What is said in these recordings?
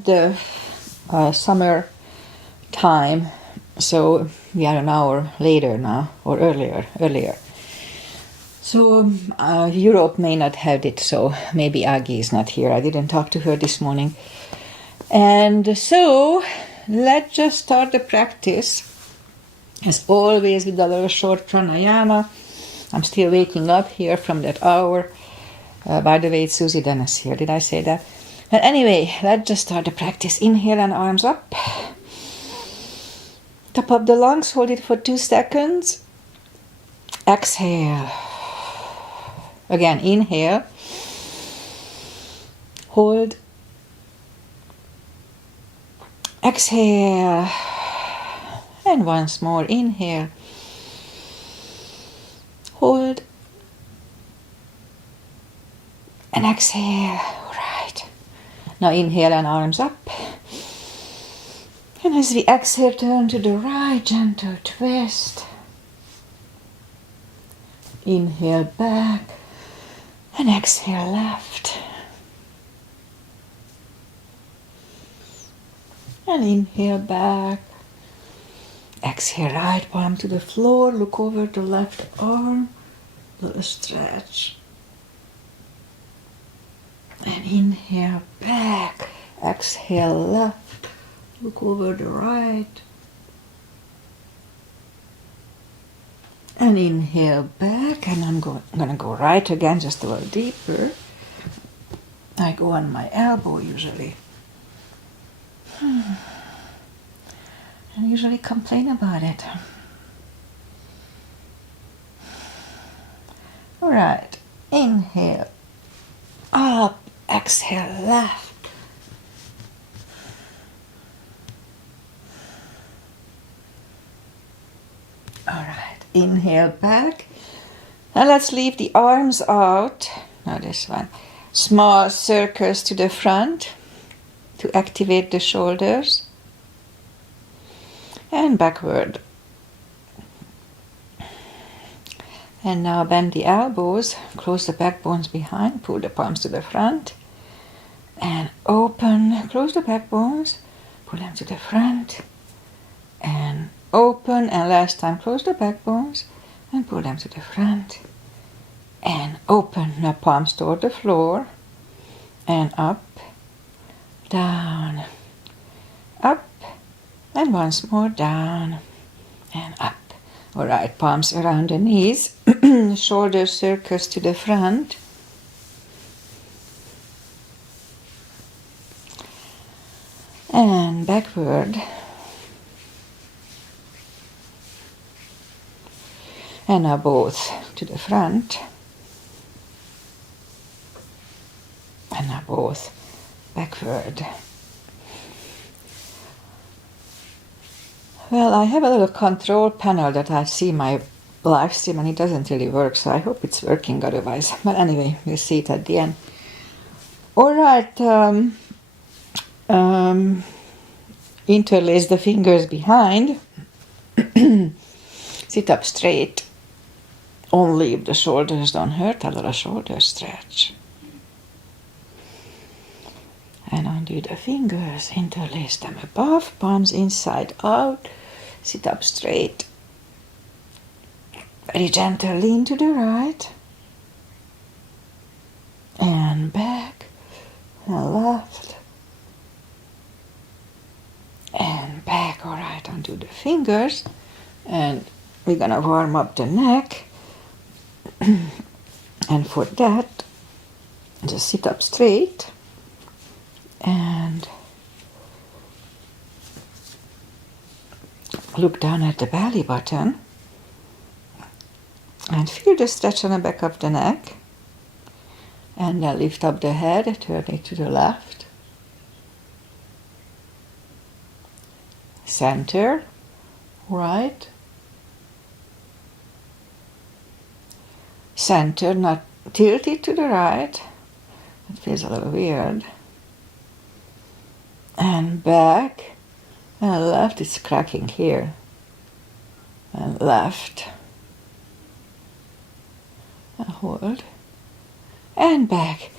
had the summer time, so we are an hour later now, or earlier. So Europe may not have it, so maybe Aggie is not here. I didn't talk to her this morning. And so let's just start the practice. As always with a little short pranayama. I'm still waking up here from that hour. By the way, it's Susie Dennis here. Did I say that? But anyway, let's just start the practice. Inhale and arms up. Top of the lungs, hold it for 2 seconds. Exhale. Again, inhale. Hold. Exhale. And once more, inhale. Hold. And exhale. All right. Now inhale and arms up. And as we exhale, turn to the right, gentle twist. Inhale back. And exhale left. And inhale back. Exhale right palm to the floor. Look over the left arm. Little stretch. And inhale back. Exhale left. Look over the right. And inhale back. And I'm gonna go right again, just a little deeper. I go on my elbow usually. And usually complain about it. All right. Inhale. Up. Exhale left. All right. Inhale back. Now let's leave the arms out. Now this one. Small circles to the front to activate the shoulders. And backward. And now bend the elbows, close the backbones behind, pull the palms to the front, and open, close the backbones, pull them to the front, and open, and last time close the backbones, and pull them to the front, and open. Now palms toward the floor, and up, down, up, and once more down and up. All right, palms around the knees, shoulder circles to the front. And backward. And now both to the front. And now both backward. Well, I have a little control panel that I see my live stream and it doesn't really work, so I hope it's working otherwise. But anyway, we'll see it at the end. All right, interlace the fingers behind. Sit up straight. Only if the shoulders don't hurt, a little shoulder stretch. And undo the fingers, interlace them above, palms inside out. Sit up straight. Very gentle, lean to the right. And back. And left. And back. All right, undo the fingers. And we're going to warm up the neck. And for that, just sit up straight. And look down at the belly button and feel the stretch on the back of the neck, and then lift up the head, turn it to the left, center, right, center, not tilt it to the right, it feels a little weird, and back, and left, it's cracking here, and left, and hold, and back.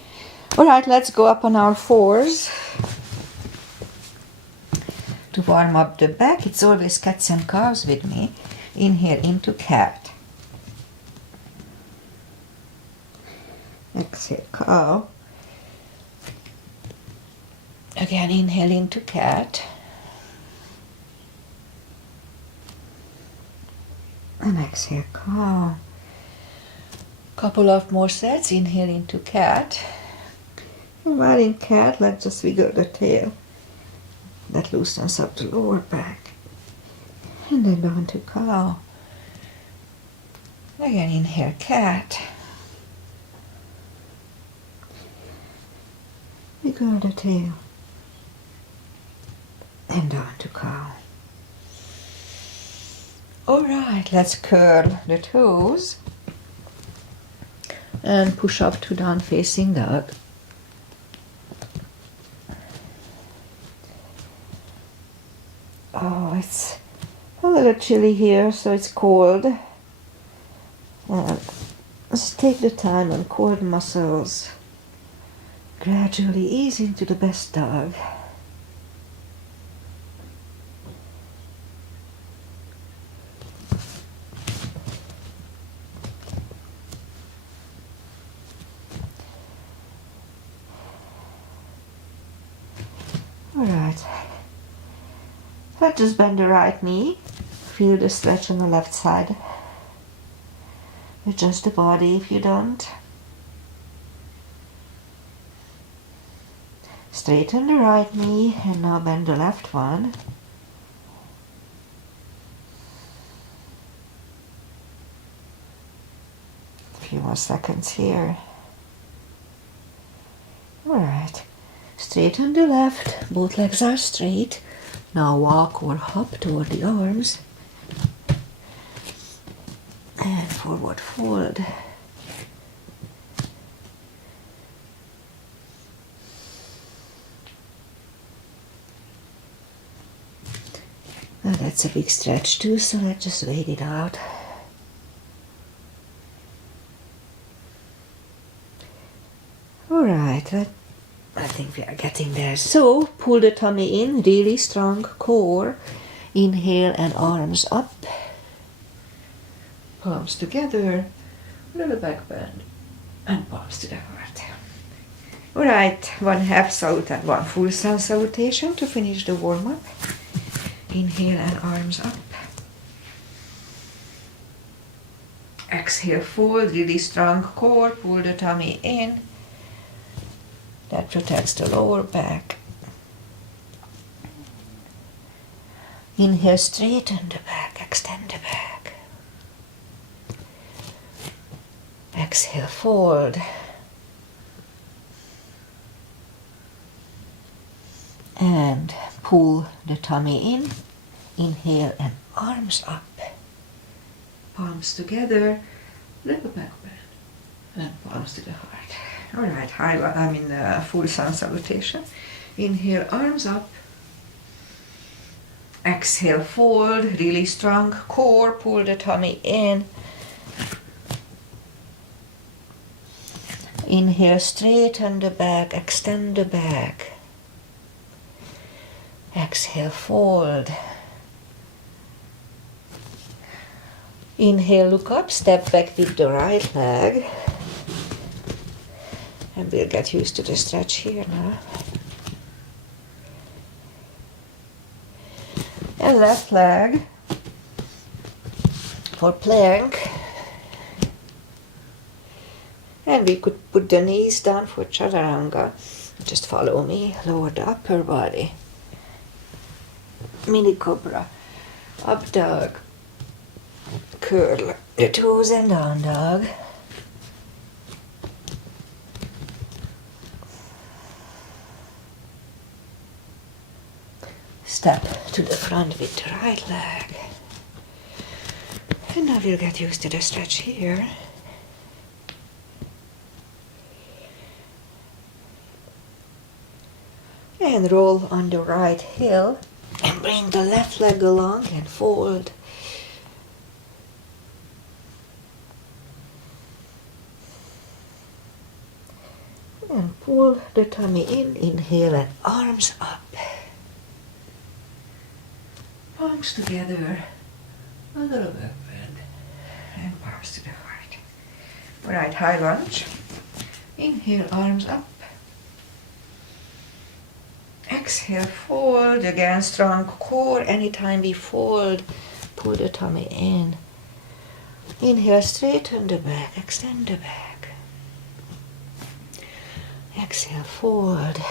All right, let's go up on our fours. To warm up the back, it's always cats and cows with me. Inhale into cat. Exhale, cow. Again, inhale into cat. And exhale, cow. Couple of more sets. Inhale into cat. And while in cat, let's just wiggle the tail. That loosens up the lower back. And then down to cow. Again, inhale, cat. Wiggle the tail. And down to cow. Alright, let's curl the toes. And push up to down facing dog. Oh, it's a little chilly here, so it's cold. Let's take the time and cold muscles. Gradually ease into the best dog. Alright. Let's just bend the right knee. Feel the stretch on the left side. Adjust the body if you don't. Straighten the right knee and now bend the left one. A few more seconds here. Alright. Straighten the left, both legs are straight. Now walk or hop toward the arms. And forward fold. Now that's a big stretch too, so let's just wait it out. Alright, I think we are getting there. So, pull the tummy in, really strong core. Inhale and arms up. Palms together, little back bend, and palms to the heart. Alright, one half salute and one full sun salutation to finish the warm-up. Inhale and arms up. Exhale, fold, really strong core, pull the tummy in. That protects the lower back. Inhale, straighten the back, extend the back. Exhale, fold. And pull the tummy in. Inhale and arms up. Palms together, little back bend, and palms to the heart. Alright, I'm in the full sun salutation. Inhale, arms up. Exhale, fold, really strong core, pull the tummy in. Inhale, straighten the back, extend the back. Exhale, fold. Inhale, look up, step back with the right leg. And we'll get used to the stretch here now. And left leg for plank. And we could put the knees down for chaturanga. Just follow me, lower the upper body. Mini cobra, up dog, curl the toes and down dog. Step to the front with the right leg. And now we'll get used to the stretch here. And roll on the right heel and bring the left leg along and fold. And pull the tummy in, inhale and arms up. palms together, a little back bend, and palms to the heart. Right, high lunge. Inhale, arms up. Exhale, fold. Again, strong core. Anytime we fold, pull the tummy in. Inhale, straighten the back, extend the back. Exhale, fold.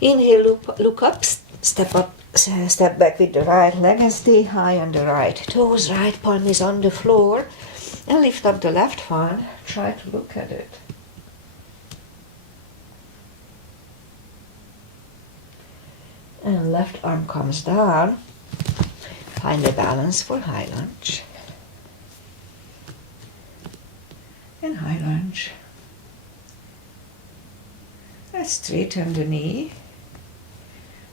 Inhale, look up, step back with the right leg and stay high on the right toes. Right palm is on the floor. And lift up the left one. Try to look at it. And left arm comes down. Find a balance for high lunge. And high lunge. Let's straighten the knee.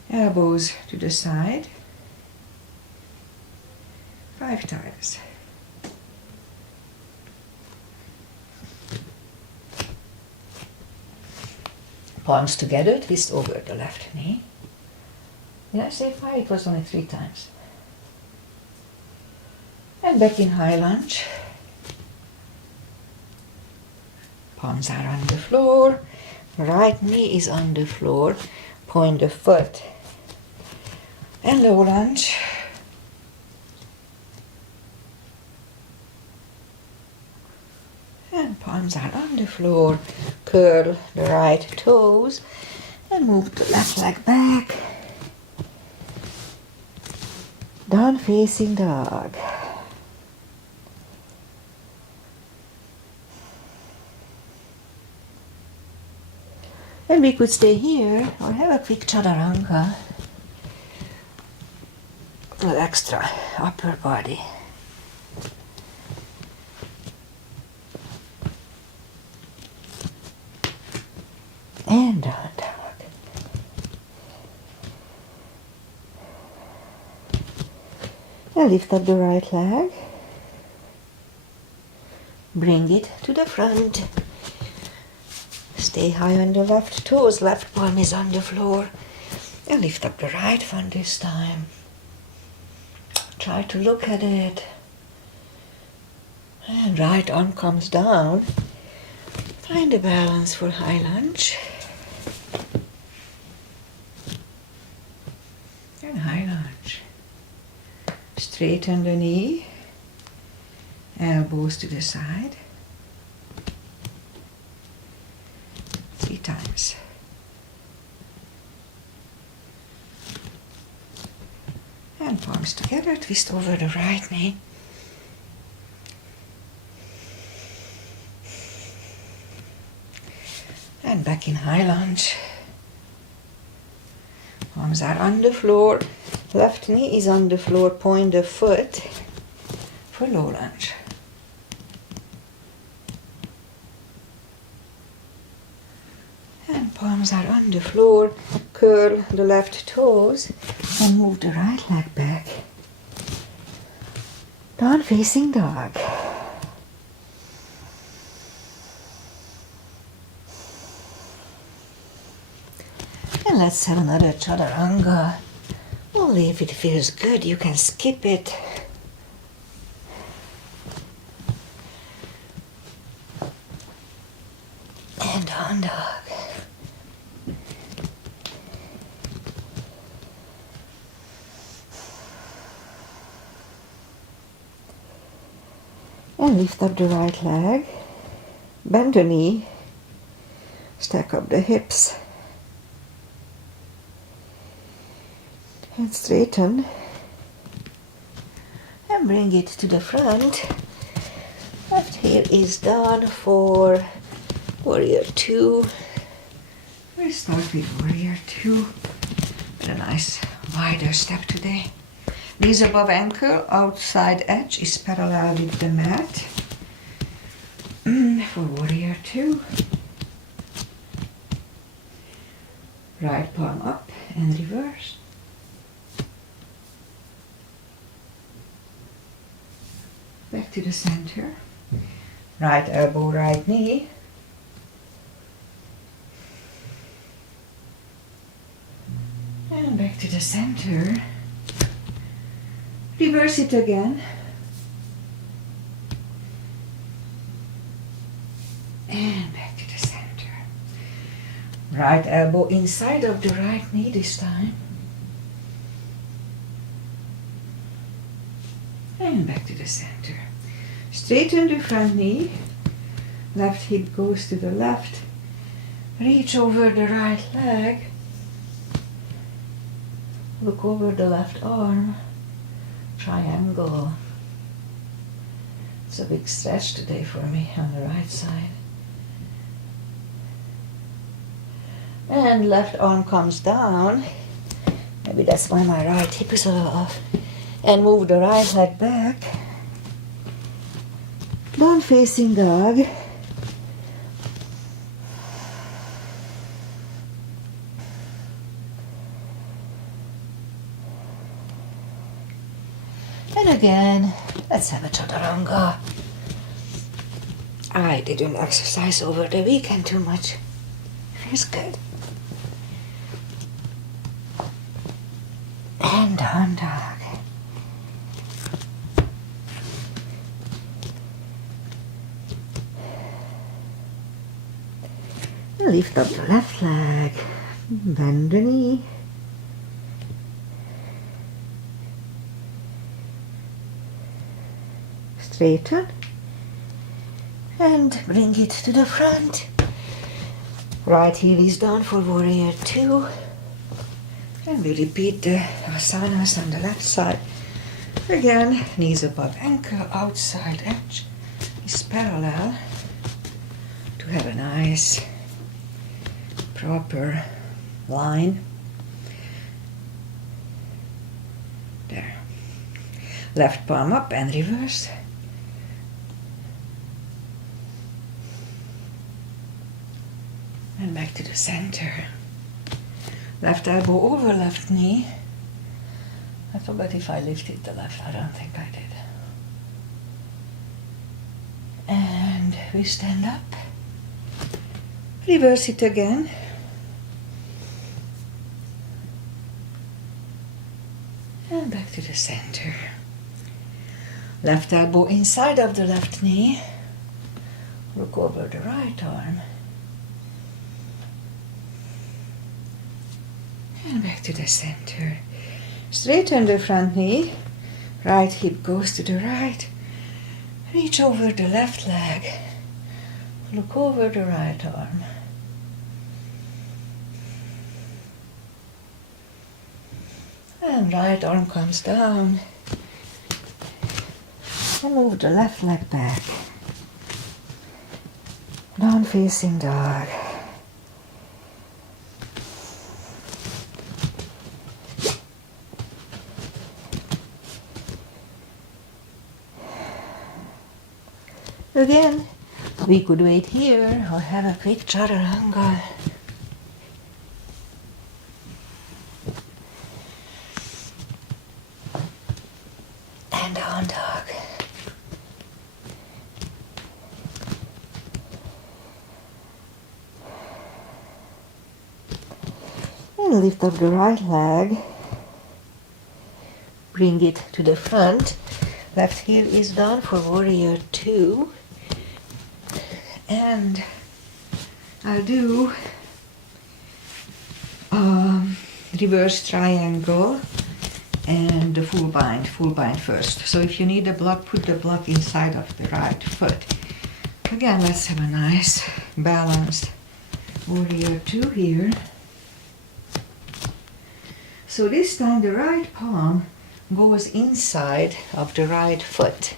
Elbows to the side. 5 times. Palms together, twist over the left knee. Did I say 5? It was only 3 times. And back in high lunge. Palms are on the floor. Right knee is on the floor. Point the foot. And low lunge. And palms are on the floor. Curl the right toes. And move the left leg back. Down facing dog. And we could stay here or have a quick chaturanga. A little extra upper body. And down dog. And lift up the right leg. Bring it to the front. Stay high on the left toes. Left palm is on the floor. And lift up the right one this time. Try to look at it. And right arm comes down. Find a balance for high lunge. And high lunge. Straighten the knee. Elbows to the side. 3 times. And palms together, twist over the right knee. And back in high lunge. Palms are on the floor. Left knee is on the floor. Point the foot for low lunge. And palms are on the floor. Curl the left toes and move the right leg back. Down facing dog. And let's have another chaturanga. Only if it feels good, you can skip it. And down dog. And lift up the right leg. Bend the knee. Stack up the hips. And straighten. And bring it to the front. Left heel is done for Warrior 2. We start with Warrior 2 with a nice wider step today. Knees above ankle, outside edge is parallel with the mat. For Warrior 2. Right palm up and reverse. Back to the center. Right elbow, right knee. And back to the center. Reverse it again. And back to the center. Right elbow inside of the right knee this time. And back to the center. Straighten the front knee. Left hip goes to the left. Reach over the right leg. Look over the left arm. Triangle. It's a big stretch today for me on the right side. And left arm comes down. Maybe that's why my right hip is a little off. And move the right leg back. Down facing dog. And again, let's have a chaturanga. I didn't exercise over the weekend too much. Feels good. And down dog. Lift up the left leg. Bend the knee. Straighten and bring it to the front. Right heel is down for warrior 2. And we repeat the asanas on the left side. Again, knees above ankle, outside edge is parallel to have a nice proper line. There. Left palm up and reverse. And back to the center. Left elbow over left knee. I forgot if I lifted the left. I don't think I did. And we stand up. Reverse it again. And back to the center. Left elbow inside of the left knee. Look over the right arm. And back to the center. Straighten the front knee. Right hip goes to the right. Reach over the left leg. Look over the right arm. And right arm comes down. And move the left leg back. Down facing dog. Again, we could wait here or have a quick chaturanga. And down dog. And lift up the right leg. Bring it to the front. Left heel is down for warrior 2. And I'll do reverse triangle and the full bind first. So if you need a block, put the block inside of the right foot. Again, let's have a nice balanced warrior 2 here. So this time the right palm goes inside of the right foot.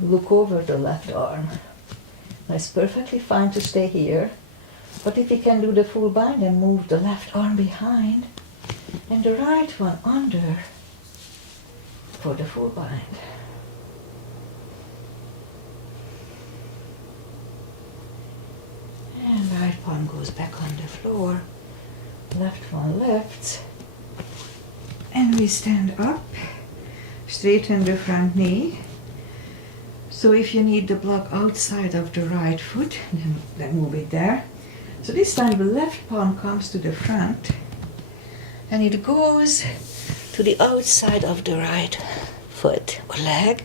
Look over the left arm. That's perfectly fine to stay here, but if you can do the full bind and move the left arm behind and the right one under for the full bind. And right palm goes back on the floor, left one lifts, and we stand up, straighten the front knee. So if you need the block outside of the right foot, then move it there. So this time the left palm comes to the front and it goes to the outside of the right foot or leg.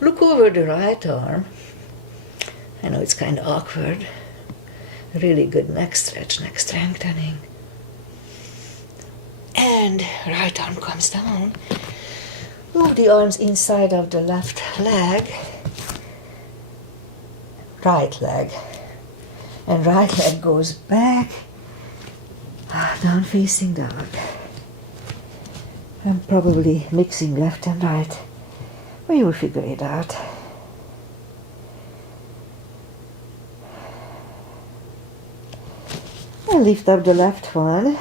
Look over the right arm. I know it's kind of awkward. Really good neck stretch, neck strengthening. And right arm comes down. Move the arms inside of the left leg. Right leg. And right leg goes back. Down facing dog. I'm probably mixing left and right. But you'll figure it out. And lift up the left one.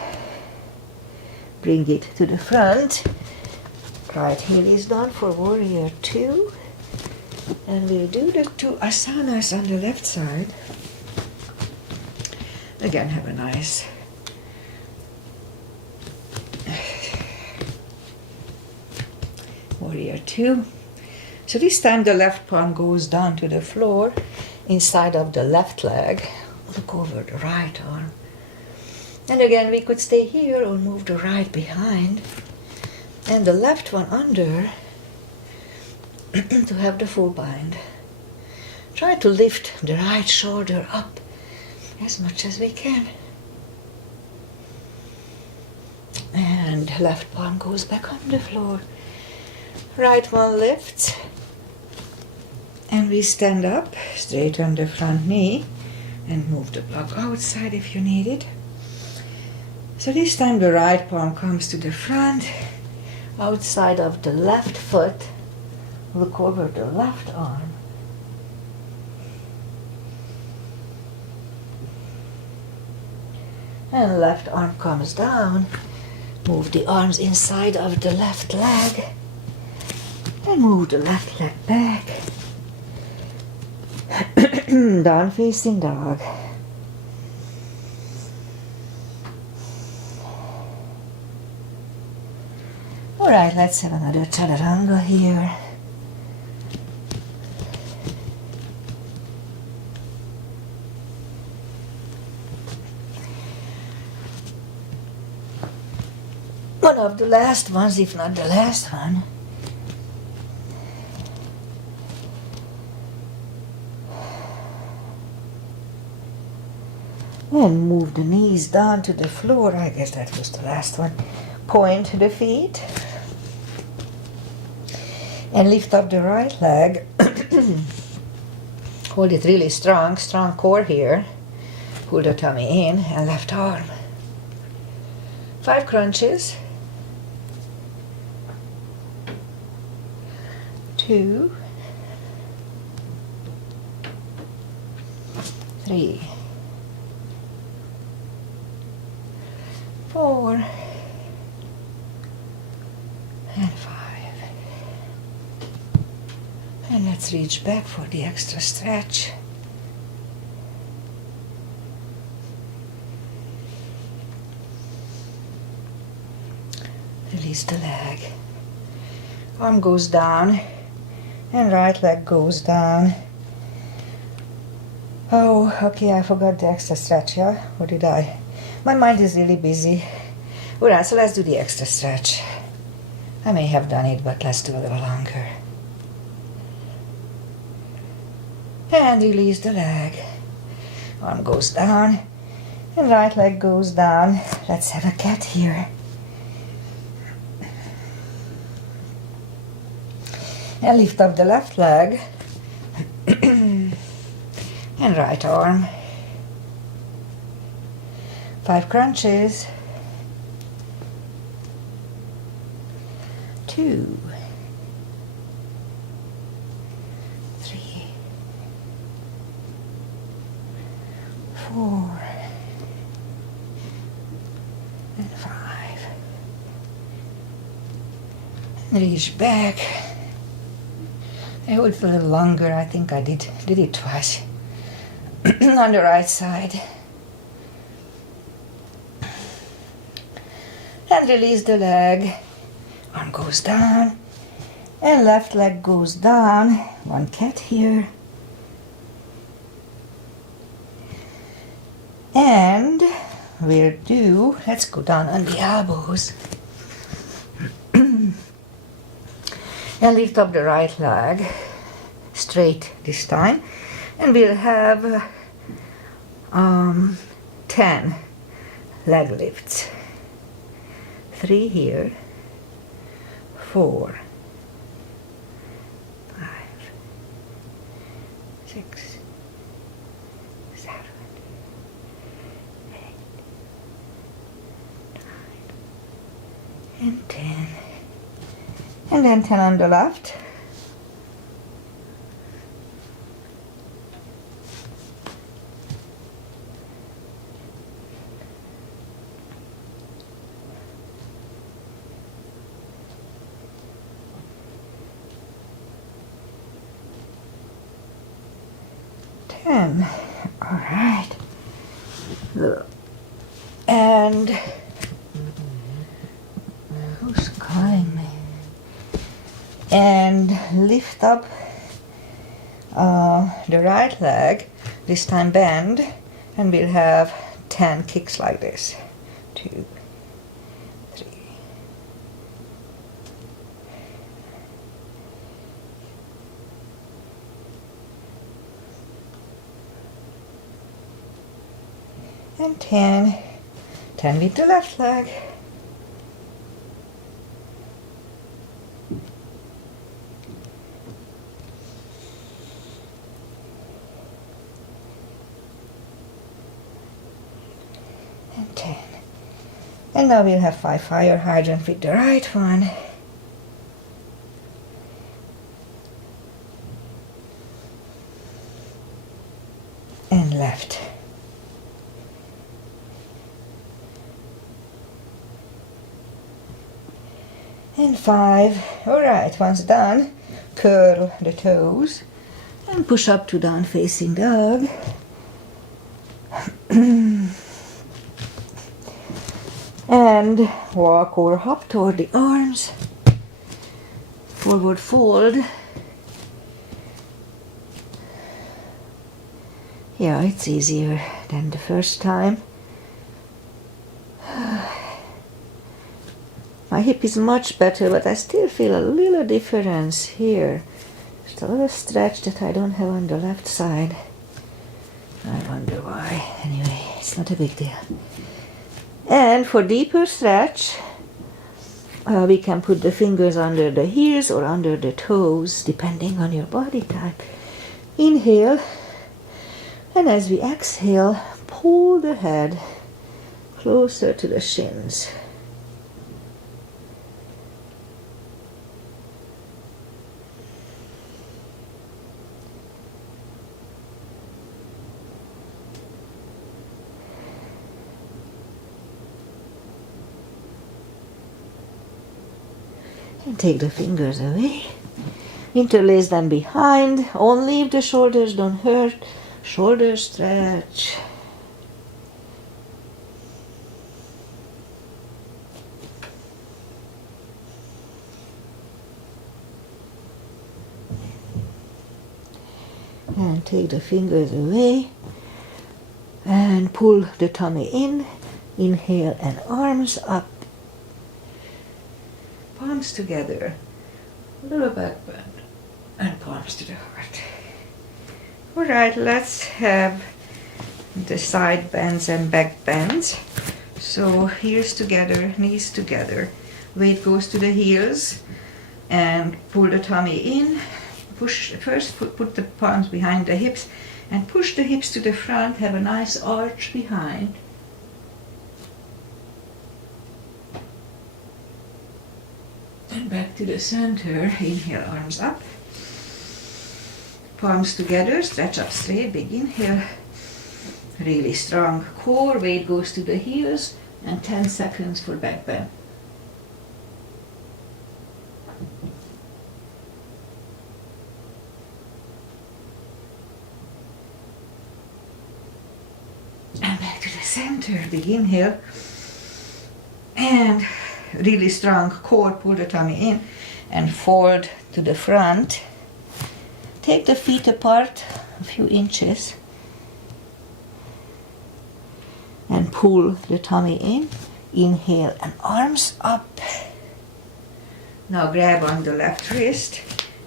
Bring it to the front. Right heel is down for warrior 2. And we'll do the 2 asanas on the left side. Again, have a nice warrior 2. So this time the left palm goes down to the floor inside of the left leg. Look over the right arm. And again, we could stay here or move the right behind and the left one under to have the full bind. Try to lift the right shoulder up as much as we can. And left palm goes back on the floor. Right one lifts. And we stand up, straighten the front knee and move the block outside if you need it. So this time the right palm comes to the front, outside of the left foot. Look over the left arm. And left arm comes down. Move the arms inside of the left leg. And move the left leg back. Down facing dog. Alright, let's have another chaturanga here. One of the last ones, if not the last one. And move the knees down to the floor. I guess that was the last one. Point the feet. And lift up the right leg. Hold it really strong core here. Pull the tummy in and left arm. 5 crunches. 2, 3, 4, and 5. And let's reach back for the extra stretch. Release the leg. Arm goes down and right leg goes down. Oh, okay, I forgot the extra stretch, yeah? Or did I? My mind is really busy. Alright, so let's do the extra stretch. I may have done it, but let's do a little longer. And release the leg. Arm goes down and right leg goes down. Let's have a cat here. And lift up the left leg and right arm. 5 crunches. 2, 3, 4, and 5. And reach back. I hold it a little longer. I think I did it twice. On the right side. And release the leg. Arm goes down. And left leg goes down. One cat here. And we'll do, let's go down on the elbows. And lift up the right leg straight this time. And we'll have 10 leg lifts. 3 here, 4, 5, 6, 7, 8, 9, and 10. And then 10 on the left. All right. And who's calling me? And lift up the right leg, this time bend, and we'll have 10 kicks like this. 2, 3. And 10 with the left leg. And 10. And now we'll have 5 fire hydrant with the right one. And left. And 5. All right, once done, curl the toes and push up to down facing dog. And walk or hop toward the arms. Forward fold. Yeah, it's easier than the first time. My hip is much better, but I still feel a little difference here. Just a little stretch that I don't have on the left side. I wonder why. Anyway, it's not a big deal. And for deeper stretch, we can put the fingers under the heels or under the toes, depending on your body type. Inhale, and as we exhale, pull the head closer to the shins. And take the fingers away. Interlace them behind. Only if the shoulders don't hurt. Shoulder stretch. And take the fingers away. And pull the tummy in. Inhale and arms up. Palms together, a little back bend, and palms to the heart. All right, let's have the side bends and back bends. So heels together, knees together. Weight goes to the heels, and pull the tummy in. Push first. Put the palms behind the hips, and push the hips to the front. Have a nice arch behind. And back to the center. Inhale, arms up. Palms together, stretch up straight, big inhale. Really strong core, weight goes to the heels, and 10 seconds for back bend. And back to the center, big inhale. And really strong core, pull the tummy in and fold to the front. Take the feet apart a few inches. And pull the tummy in. Inhale and arms up. Now grab on the left wrist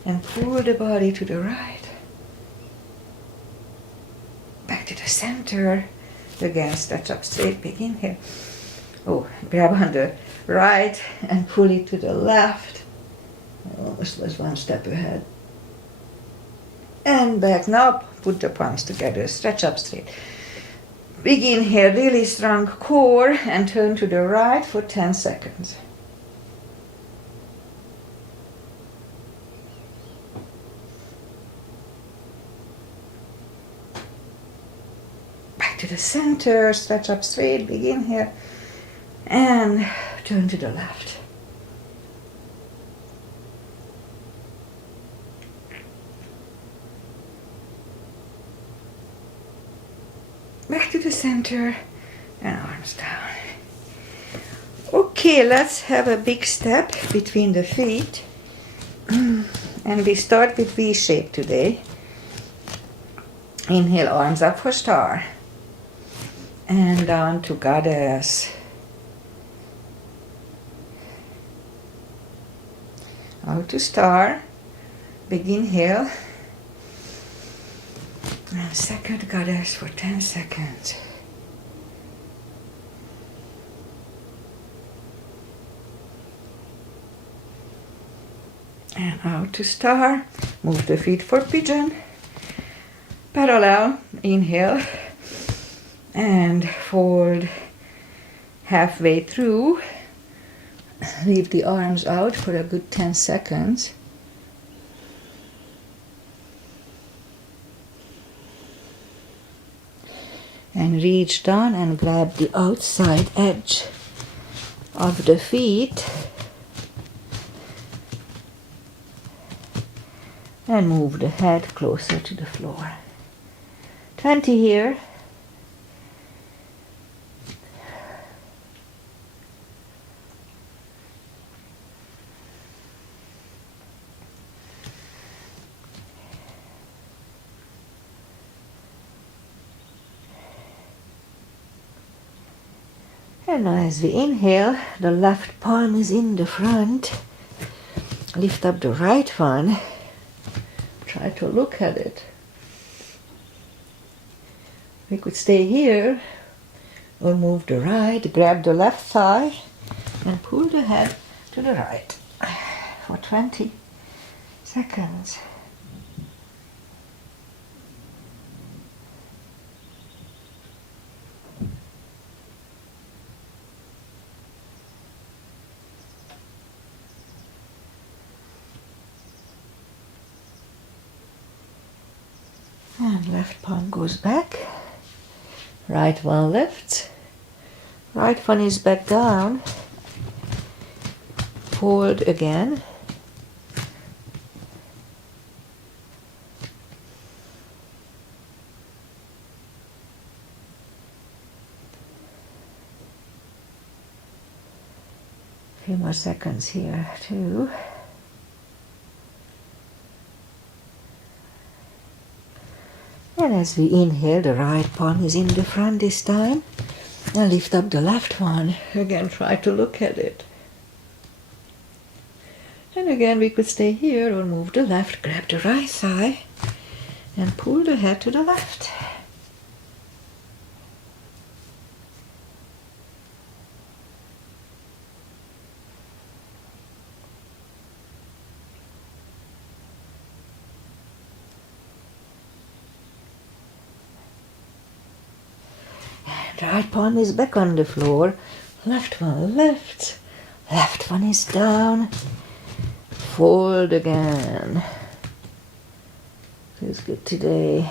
and pull the body to the right. Back to the center. Again, stretch up straight, big inhale. Oh, grab on the right and pull it to the left. I almost was one step ahead. And back. Now put the palms together, stretch up straight. Big inhale, really strong core, and turn to the right for 10 seconds. Back to the center, stretch up straight, big inhale, and turn to the left. Back to the center and arms down. Okay, let's have a big step between the feet. And we start with V shape today. Inhale, arms up for star. And down to goddess. Out to star. Big inhale. And second goddess for 10 seconds. And out to star. Move the feet for pigeon. Parallel. Inhale. And fold halfway through. Leave the arms out for a good 10 seconds. And reach down and grab the outside edge of the feet. And move the head closer to the floor. 20 here. And now as we inhale, the left palm is in the front. Lift up the right one. Try to look at it. We could stay here or move the right, grab the left thigh and pull the head to the right for 20 seconds. And left palm goes back, right one lifts, right one is back down, fold again, a few more seconds here too. And as we inhale, the right palm is in the front this time. And lift up the left one. Again, try to look at it. And again, we could stay here or move the left, grab the right thigh, and pull the head to the left. Right palm is back on the floor, left one lifts, left one is down, fold again. Feels good today.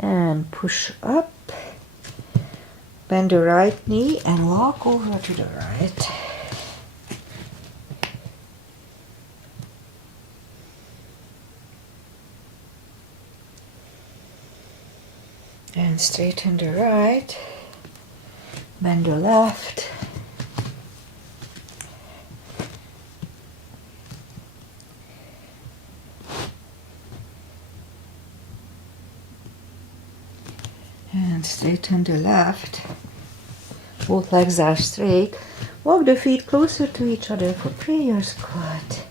And push up, bend the right knee and walk over to the right. And straighten the right, bend the left, And straighten the left. Both legs are straight. Walk the feet closer to each other for prayer squat.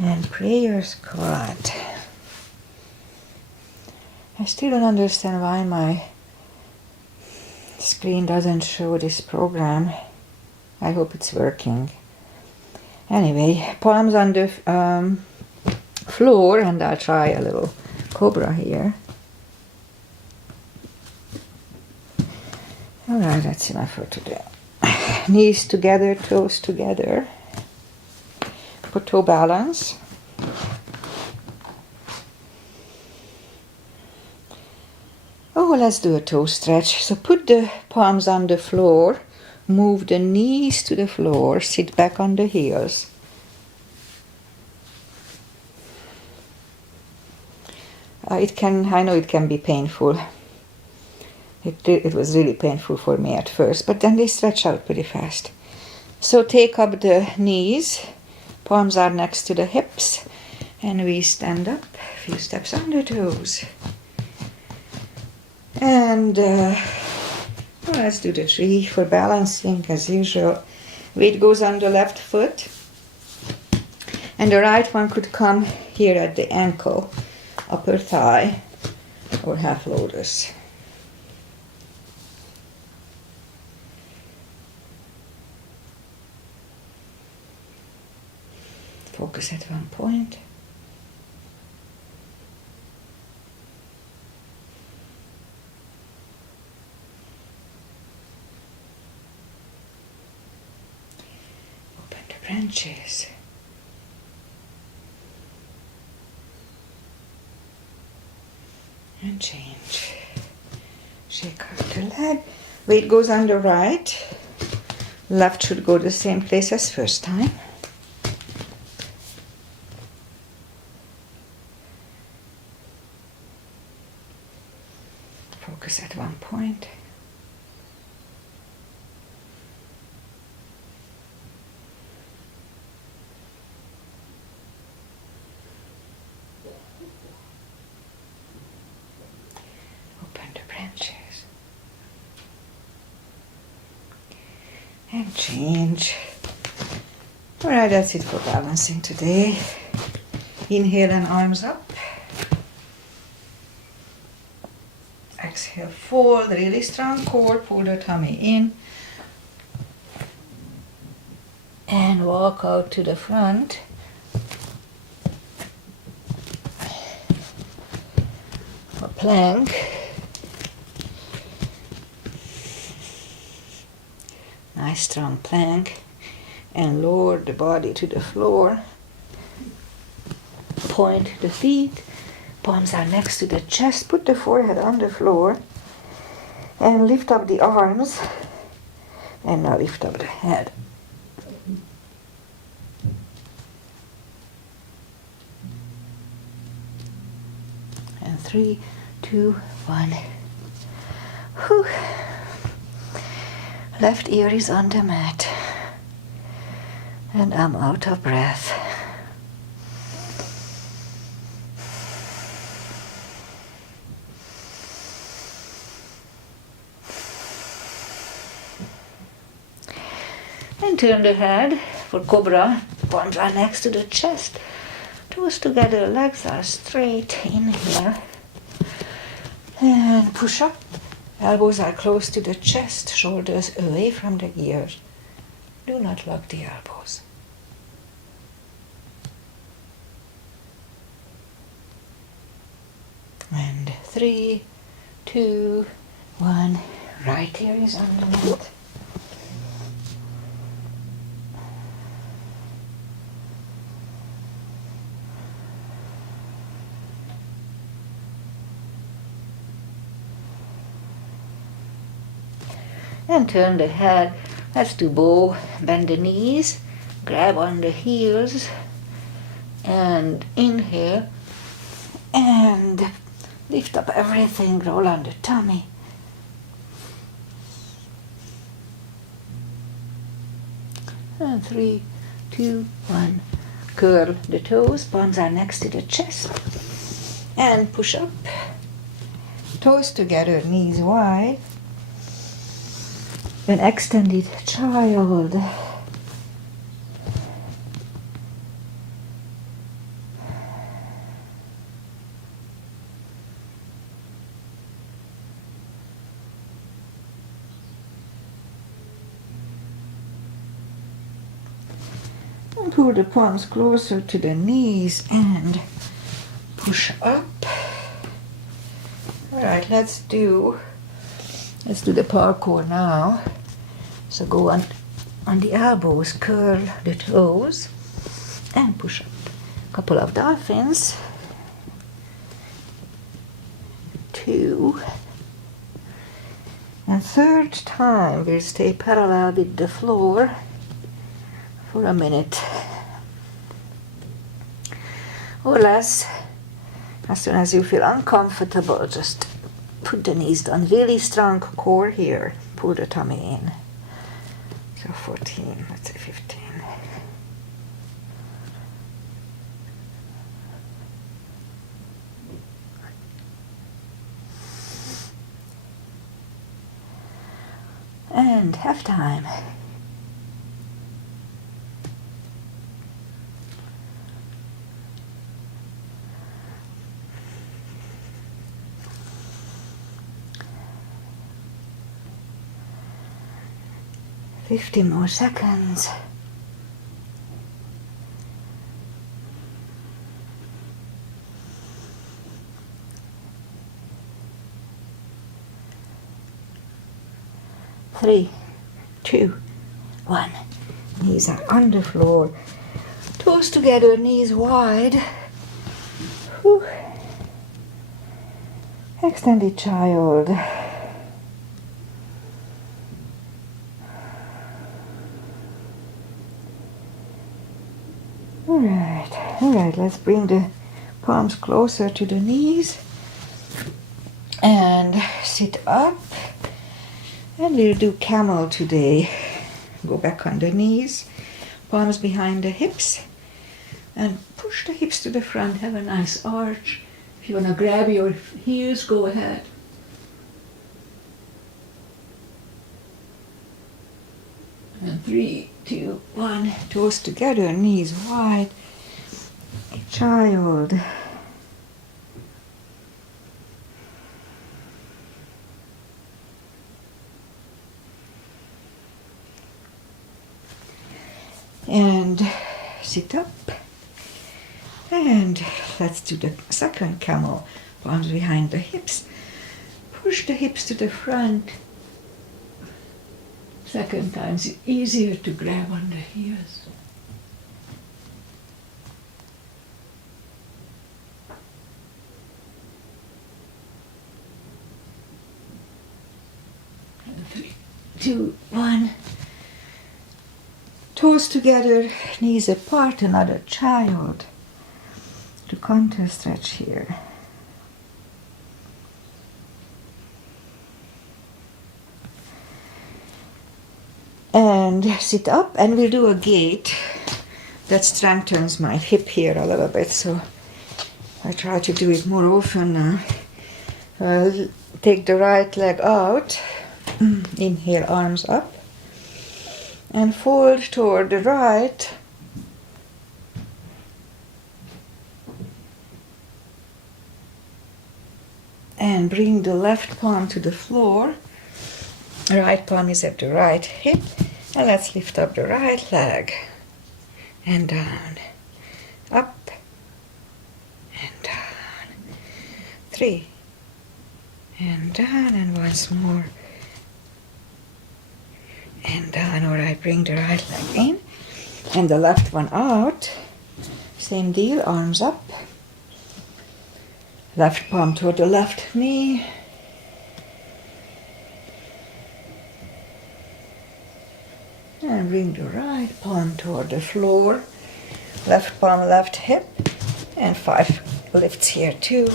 And prayer squat. I still don't understand why my screen doesn't show this program. I hope it's working. Anyway, palms on the floor, and I'll try a little cobra here. Alright, that's enough for today. Knees together, toes together. For toe balance. Oh, let's do a toe stretch. So put the palms on the floor, move the knees to the floor, sit back on the heels. I know it can be painful. It was really painful for me at first, but then they stretch out pretty fast. So take up the knees, palms are next to the hips, and we stand up, a few steps on the toes. And let's do the tree for balancing as usual. Weight goes on the left foot, and the right one could come here at the ankle, upper thigh, or half lotus. Focus at one point. Open the branches. And change. Shake out the leg. Weight goes on the right. Left should go the same place as first time. Focus at one point. Open the branches. And change. Alright, that's it for balancing today. Inhale and arms up. Exhale, fold, really strong core, pull the tummy in. And walk out to the front. For plank. Nice strong plank. And lower the body to the floor. Point the feet. Palms are next to the chest. Put the forehead on the floor. And lift up the arms. And now lift up the head. And 3, 2, 1. Whew. Left ear is on the mat. And I'm out of breath. And turn the head for cobra. Palms are next to the chest. Toes together, legs are straight. Inhale. And push up. Elbows are close to the chest, shoulders away from the ears. Do not lock the elbows. And 3, 2, 1. Right ear is on the mat. And turn the head. Let's do bow. Bend the knees. Grab on the heels. And inhale. And lift up everything. Roll on the tummy. And 3, 2, 1. Curl the toes. Palms are next to the chest. And push up. Toes together, knees wide. An extended child. And pull the palms closer to the knees and push up. Alright, let's do the parkour now. So go on the elbows, curl the toes and push up. A couple of dolphins. 2. And third time we'll stay parallel with the floor for a minute or less. As soon as you feel uncomfortable, just put the knees down. Really strong core here. Pull the tummy in. So 14, let's say 15. And half time. Fifty more seconds. Three, 2, 1. Knees are on the floor. Toes together, knees wide. Whew. Extended child. Alright, let's bring the palms closer to the knees and sit up. And we'll do camel today. Go back on the knees, palms behind the hips, and push the hips to the front. Have a nice arch. If you want to grab your heels, go ahead. And 3, 2, 1. Toes together, knees wide. Child. And sit up. And let's do the second camel. Palms behind the hips. Push the hips to the front. Second time it's easier to grab on the heels. And 3, 2, 1. Toes together, knees apart, another child. To counter stretch here. And sit up, and we'll do a gate that strengthens my hip here a little bit, so I try to do it more often now. I'll take the right leg out, inhale, arms up, and fold toward the right. And bring the left palm to the floor. Right palm is at the right hip. And let's lift up the right leg. And down. Up. And down. 3. And down. And once more. And down. Alright, bring the right leg in. And the left one out. Same deal, arms up. Left palm toward the left knee. And bring the right palm toward the floor. Left palm, left hip. And 5 lifts here too.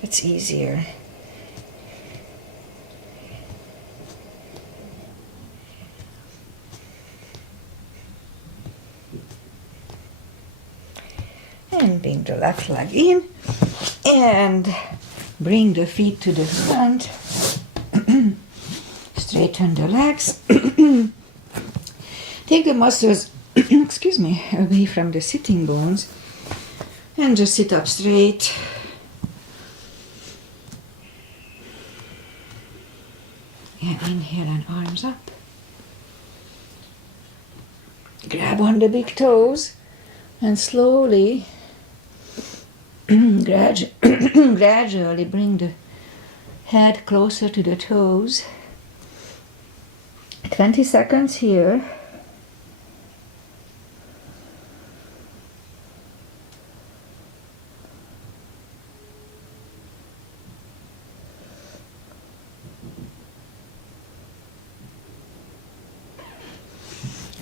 It's easier. And bring the left leg in. And Bring the feet to the front. Straighten the legs. Take the muscles, excuse me, away from the sitting bones and just sit up straight. And inhale and arms up. Grab on the big toes and slowly, gradually bring the head closer to the toes. 20 seconds here.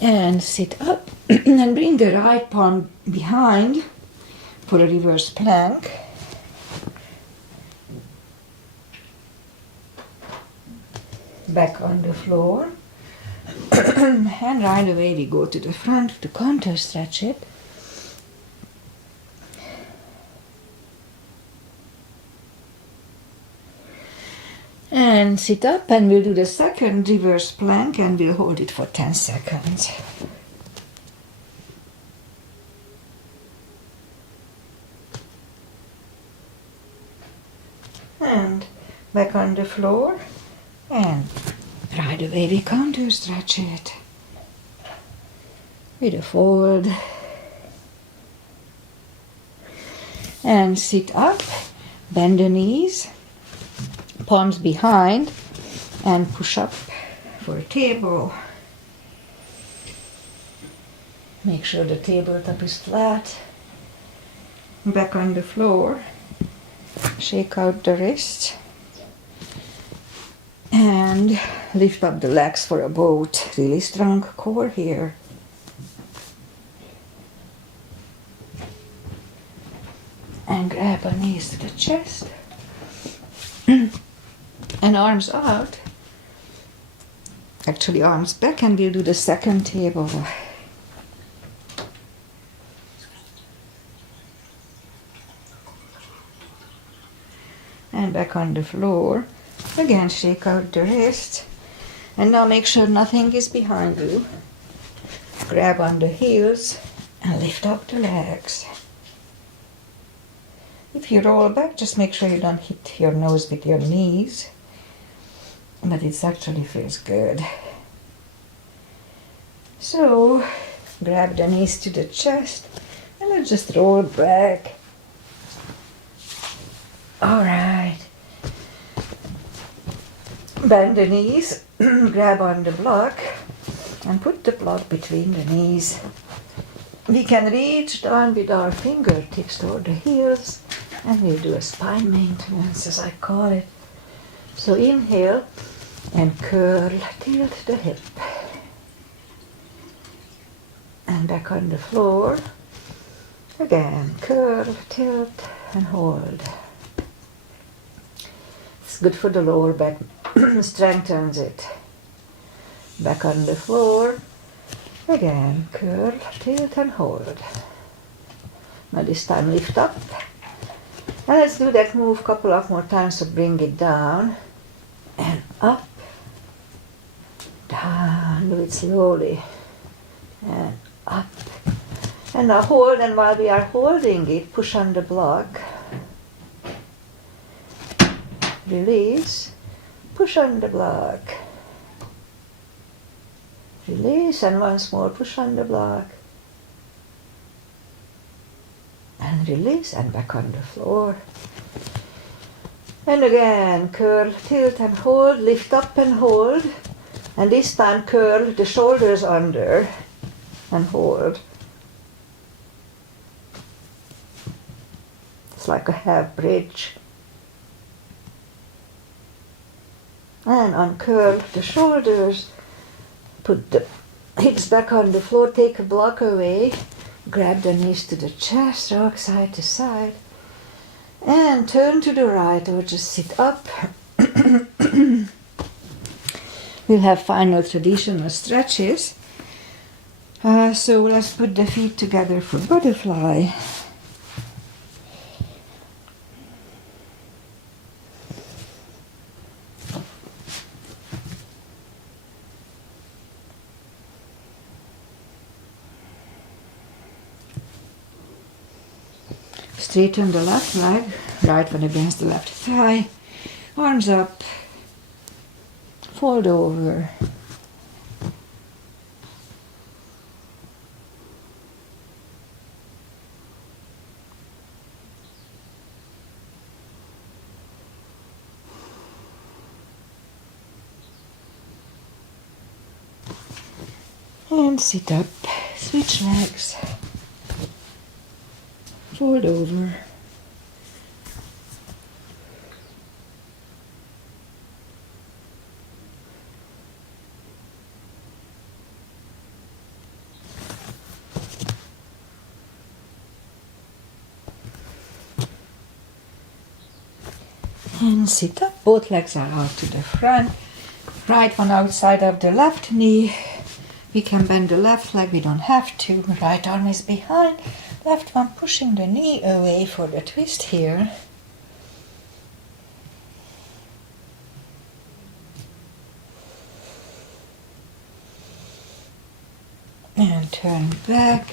And sit up and bring the right palm behind for a reverse plank. Back on the floor. And right away we go to the front to counter stretch it. And sit up and we'll do the second reverse plank and we'll hold it for 10 seconds. And back on the floor and right away we counter stretch it. With a fold. And sit up, bend the knees. Palms behind and push up for a table. Make sure the tabletop is flat. Back on the floor. Shake out the wrists. And lift up the legs for a boat. Really strong core here. And grab a knees to the chest. And arms out. Actually arms back and we'll do the second table. And back on the floor. Again shake out the wrist. And now make sure nothing is behind you. Grab on the heels and lift up the legs. If you roll back, just make sure you don't hit your nose with your knees. But it actually feels good. So, grab the knees to the chest and let's just roll back. Alright. Bend the knees, grab on the block and put the block between the knees. We can reach down with our fingertips toward the heels and we'll do a spine maintenance as I call it. So inhale and curl, tilt the hip. And back on the floor. Again, curl, tilt and hold. It's good for the lower back, strengthens it. Back on the floor. Again, curl, tilt and hold. Now this time lift up. And let's do that move a couple of more times, so bring it down and up, down, do it slowly, and up. And now hold, and while we are holding it, push on the block. Release, push on the block. Release, and once more, push on the block. And release, and back on the floor. And again, curl, tilt and hold, lift up and hold. And this time curl the shoulders under and hold. It's like a half bridge. And uncurl the shoulders, put the hips back on the floor, take a block away. Grab the knees to the chest, rock side to side, and turn to the right or just sit up. We'll have final traditional stretches. So let's put the feet together for butterfly. Straighten the left leg, right one against the left thigh, arms up, fold over. And sit up, switch legs, fold over. And sit up, both legs are out to the front, right one outside of the left knee. We can bend the left leg, we don't have to. Right arm is behind, left one pushing the knee away for the twist here. And turn back,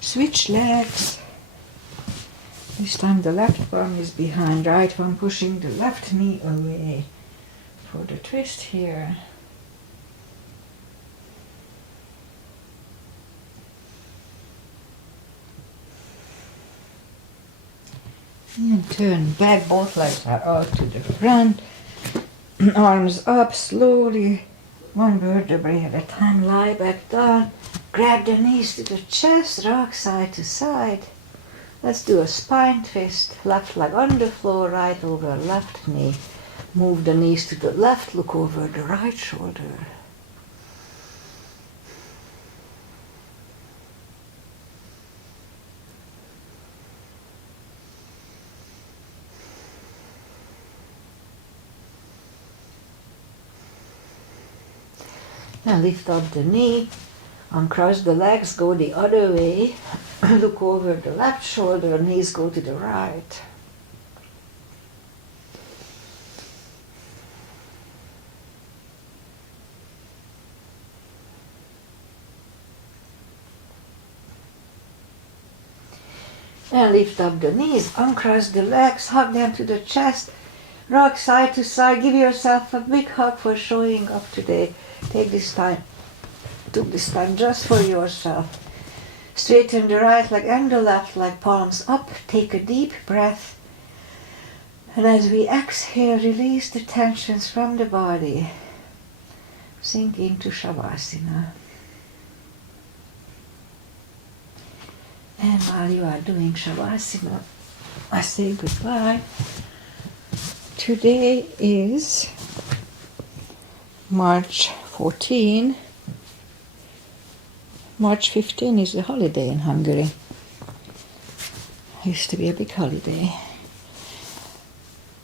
switch legs. This time the left arm is behind, right one pushing the left knee away for the twist here. And turn back, both legs are out to the front, arms up slowly, one vertebrae at a time, lie back down, grab the knees to the chest, rock side to side. Let's do a spine twist, left leg on the floor, right over left knee. Move the knees to the left, look over the right shoulder. Now lift up the knee, uncross the legs, go the other way, look over the left shoulder, knees go to the right. And lift up the knees, uncross the legs, hug them to the chest, rock side to side, give yourself a big hug for showing up today. Take this time, took this time just for yourself. Straighten the right leg and the left leg, palms up, take a deep breath. And as we exhale, release the tensions from the body. Sink into Shavasana. And while you are doing Shavasana, I say goodbye. Today is March 14. March 15 is a holiday in Hungary. Used to be a big holiday.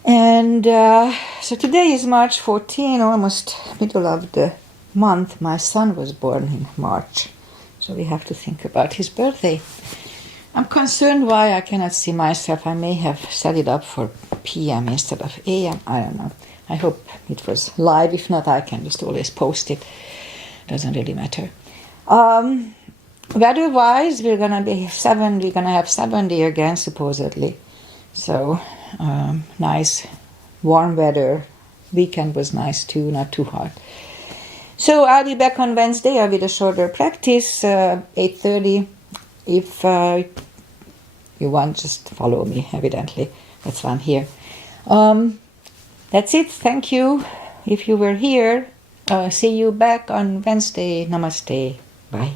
And so today is March 14, almost middle of the month. My son was born in March, so we have to think about his birthday. I'm concerned why I cannot see myself. I may have set it up for PM instead of AM. I don't know. I hope it was live. If not, I can just always post it. Doesn't really matter. Weather-wise, we're gonna have 70 again, supposedly. So nice, warm weather. Weekend was nice too, not too hot. So I'll be back on Wednesday. I'll be the shorter practice, 8:30. If you want, just follow me, evidently. That's why I'm here. That's it. Thank you. If you were here, see you back on Wednesday. Namaste. Bye.